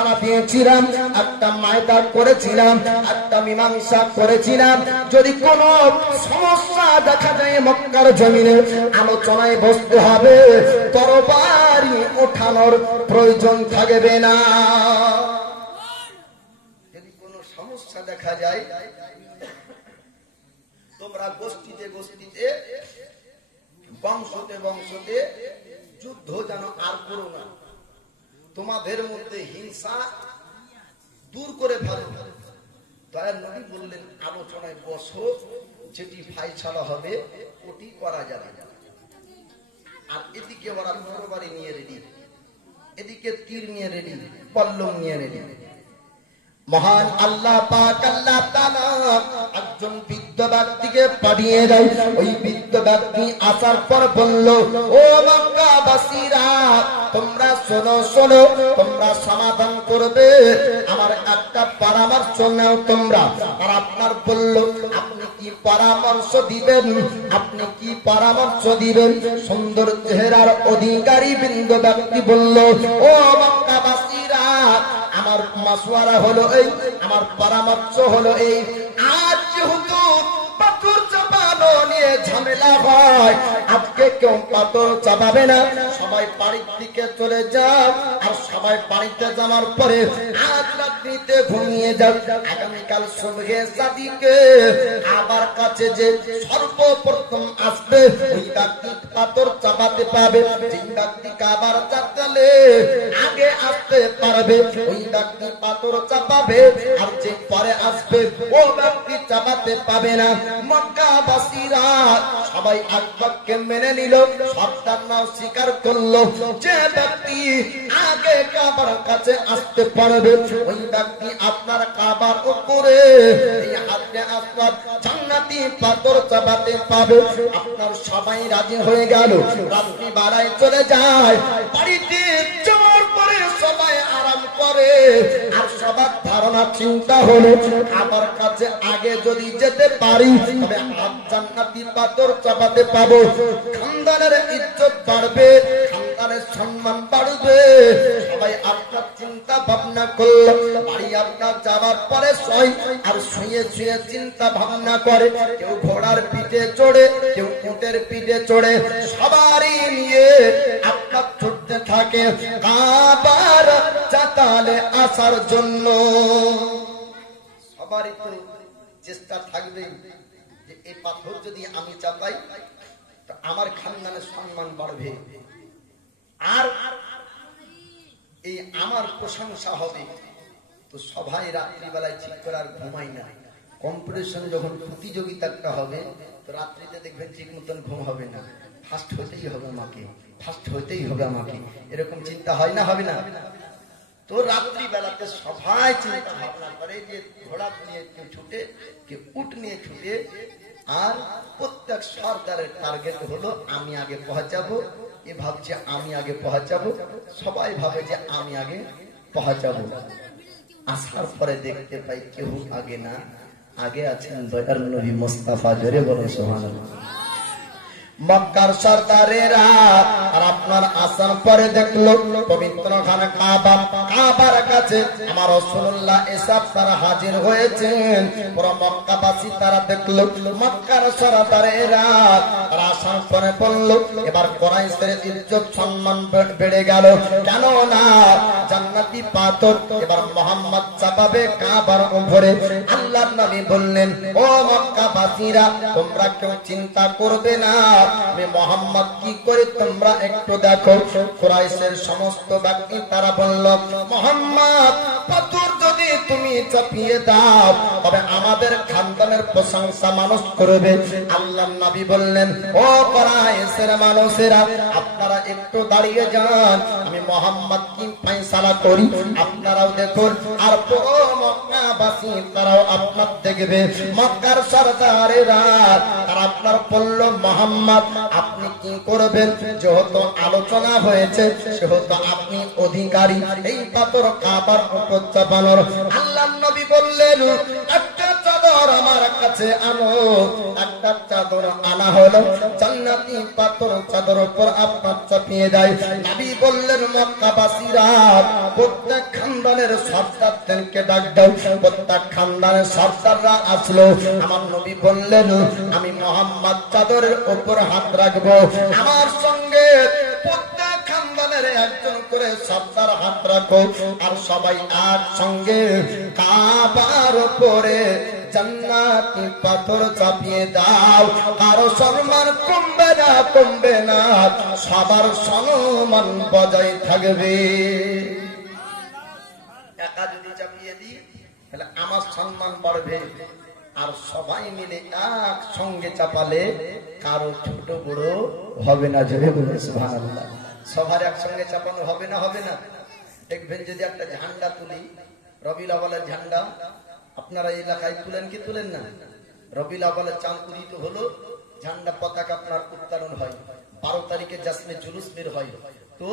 ফায়সালা দিয়েছিলাম, একটা মায়দা করেছিলাম, একটা মীমাংসা করেছিলাম। যদি কোনো সমস্যা দেখা যায় মক্কার জমিনে, আলোচনায় বসতে হবে, তরবারি ওঠানোর প্রয়োজন থাকবে না। যদি কোনো সমস্যা দেখা যায়, তোমরা গোষ্ঠীতে গোষ্ঠীতে, বংশতে বংশতে যুদ্ধ যেন আর করো না। তোমাদের মধ্যে হিংসা দূর করে ভালো। দয়ার নবী বললেন, আলোচনায় বসো, যেটি ফায়সালা হবে ওটি করা যাবে। আর এদিকে ওরা তরবারি নিয়ে রেডি, এদিকে তীর নিয়ে রেডি, পল্লম নিয়ে রেডি। মহান আল্লাহ পাক আল্লাহ তাআলা একজন বৃদ্ধ ব্যক্তিকে পাঠিয়ে দেয়। ওই বৃদ্ধ ব্যক্তি আসার পর বলল, ও মক্কাবাসীরা, তোমরা শোনো শোনো, তোমরা সমাধান করবে, আমার একটা পরামর্শ নাও তোমরা। আর আপনার বলল, আপনি কি পরামর্শ দিবেন? আপনি কি পরামর্শ দিবেন? সুন্দর চেহারার অধিকারী বৃদ্ধ ব্যক্তি বলল, ও মক্কাবাসীরা, আমার মাসওয়ারা হলো এই, আমার পরামর্শ হলো এই, আজ যেহেতু পাথর চাপানো নিয়ে ঝামেলা হয়, আজকে কেউ পাথর চাপাবে না, সবাই বাড়ির দিকে চলে যাও। আর সবাই বাড়িতে যাওয়ার পরে আজ রাত্রিতে ঘুমিয়ে যাও। আগামীকাল সন্ধ্যে সাদিকে আবার কাছে যে সর্বপ্রথম আসবে, ওই ব্যক্তি পাথর চাপাতে পাবে। যে ব্যক্তি আবার চাপালে আগে আসতে পারবে, ওই ব্যক্তি পাথর চাপাবে। আর যে পরে আসবে, ও ব্যক্তি চাপাতে পাবে না। মক্কাবাসীরা সবাই এক বাক্যে মেনে নিল, সত্তার নাম স্বীকার করলো। যে ব্যক্তি আগে কাবার কাছে আসতে পারবে, ওই ব্যক্তি আপনার কাবার উপরে এই হাতে আসবাব জান্নাতি পাথর চাপাতে পাবে। আপনার সবাই রাজি হয়ে গেল। রাত্রি বেলায় চলে যায়, বাড়িতে যাওয়ার পরে সবাই আরাম করে। আর সবার ধারণা চিন্তা হলো, আমার কাছে আগে যদি যেতে পারি, তবে জান্নাতি পাথর চাপাতে পাবো। খানদানের ইজ্জত বাড়বে, খানদানের সম্মান বাড়বে। সবাই আপনার চিন্তা ভাবনা করলো। বাড়ি আপনার যাওয়ার পরে শোয়, আর শুয়ে শুয়ে চিন্তা ভাবনা করে। কেউ ঘোড়ার পিঠে চড়ে, কেউ উটের পিঠে চড়ে, সবারই নিয়ে আপনার ছুটতে থাকে কাবার চাতালে আসার জন্য। সবারই তো চেষ্টা থাকবে যে এই পাথর যদি আমি চাপাই, তো আমার খানদানের সম্মান বাড়বে, আর এই আমার প্রশংসা হবে। তো সবাই রাত্রিবেলায় ঠিক করে আর ঘুমাই না। কম্পিটিশন যখন প্রতিযোগিতাটা হবে, তো রাত্রিতে দেখবেন ঠিক মতন ঘুম হবে না। ফার্স্ট হতেই হবে আমাকে, ফার্স্ট হতেই হবে আমাকে, এরকম চিন্তা হয় না, হবে না? তো রাত্রি বেলাতে সবাই চিন্তা ভাবনা করে যে ঘোড়া নিয়ে কেউ ছুটে, কেউ উট নিয়ে ছুটে। আর প্রত্যেক সর্দারের টার্গেট হলো আমি আগে পৌঁছাবো। এ ভাবছে আমি আগে পৌঁছাবো, সবাই ভাবে যে আমি আগে পৌঁছাবো। আসার পরে দেখতে পাই কেউ আগে না, আগে আছেন দয়ার নবী মুস্তাফা। জোরে বলো সুবহানাল্লাহ। মক্কার সর্দারেরা আর আপনার আসার পরে দেখলো পবিত্র খানা কাবা, কাবার কাছে আমার রাসূলুল্লাহ এসব তারা হাজির হয়েছেন। পুরো মক্কাবাসী তারা দেখলো। মক্কার সর্দারেরা আর আসার পরে বলল, এবার কুরাইশের ইজ্জত সম্মান বেড়ে গেল। কেন না জান্নাতি পাথর এবার মুহাম্মদ চাপাবে কাবার উপরে। আল্লাহর নবী বললেন, ও মক্কাবাসীরা, তোমরা কেউ চিন্তা করবে না, আমি মুহাম্মদ কি করে তোমরা একটু দেখো। কুরাইশের সমস্ত ব্যক্তি তারা বলল, মুহাম্মদ পাথর যদি তুমি চাপিয়ে দাও, তবে আমাদের খানদানের প্রশংসা মানুষ করবে। আল্লাহর নবী বললেন, ও কুরাইশের মানুষেরা, আপনারা একটু দাঁড়িয়ে যান, আমি মুহাম্মদ কি ফয়সালা করি আপনারাও দেখুন। আর পুরো মক্কাবাসী তারাও আপনার দেখবে। মক্কার সর্দারেরা তারা আপনার বলল, মুহাম্মদ আপনি কি করবেন? যেহেতু আলোচনা হয়েছে সেহেতু আপনি অধিকারী এই পাথর কাবার উপর চাপানোর। আল্লাহর নবী বললেন, একটা চাদর চাদর আমার কাছে আনো। একটা চাদর আনা হলো, জান্নাতি পাথর চাদর উপর আপনার চাপিয়ে দেয়। নবী বললেন মক্কাবাসীরা প্রত্যেক খানদানের সর্দারদেরকে ডাক দাও। প্রত্যেক খানদানের সর্দাররা আসলো। আমার নবী বললেন আমি মুহাম্মদ চাদরের উপর হাত রাখবো, আমার সঙ্গে প্রত্যেক খানদানের একজন করে সর্দার হাত রাখো, আর সবাই একসঙ্গে কাবার উপরে জান্নাতি পাথর চাপিয়ে দাও। কারো সম্মান কমবে না, কমবে না, সবার সম্মান বজায় থাকবে। একা যদি চাপিয়ে দিই তাহলে আমার সম্মান বাড়বে, আর সবাই মিলে একসঙ্গে চাপালে কারো ছোট বড় হবে না। জোরে বলে সুবহানাল্লাহ। সবার একসঙ্গে চাপানো হবে না, হবে না। দেখবেন যদি একটা ঝান্ডা তুলি, রবিউল আউয়ালের ঝান্ডা, আপনারা এই এলাকায় তুলেন কি তুলেন না? রবিউল আউয়ালের চাঁদ উদিত হলো, ঝান্ডা পতাকা আপনার উত্তোলন হয়। 12 তারিখে জাসমে জুলুস বের হয়। তো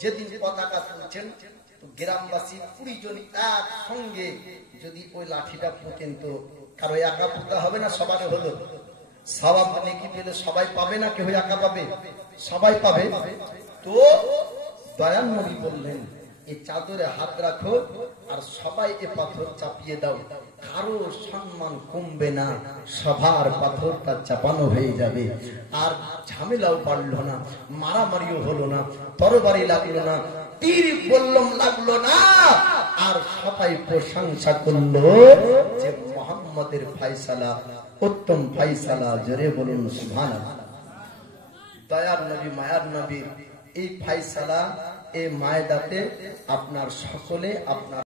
যেদিন পতাকা তুলছেন তো গ্রামবাসী 20 জন একসঙ্গে যদি ওই লাঠিটা পুঁতেন তো কারো একা পুঁতা হবে না, সবার হলো। সওয়াব নেকি পেলে সবাই পাবে না, কেউ একা পাবে? সবাই পাবে। তো দয়াল নবী বললেন এই চাদরে হাত রাখো আর সবাই এ পাথর চাপিয়ে দাও, কারো সম্মান কমবে না, সবার পাথরটা চাপানো হয়ে যাবে। আর ঝামেলাও বাড়লো না, মারামারিও হলো না, তরবারি লাগলো না, তীর বললাম লাগলো না, আর সবাই প্রশংসা করলো যে মুহাম্মাদের ফয়সালা উত্তম ফয়সালা। জোরে বলুন সুবহানাল্লাহ। দয়ার নবী মায়ার নবী এই ফয়সালা এই মায়দাতে আপনার সকলে আপনার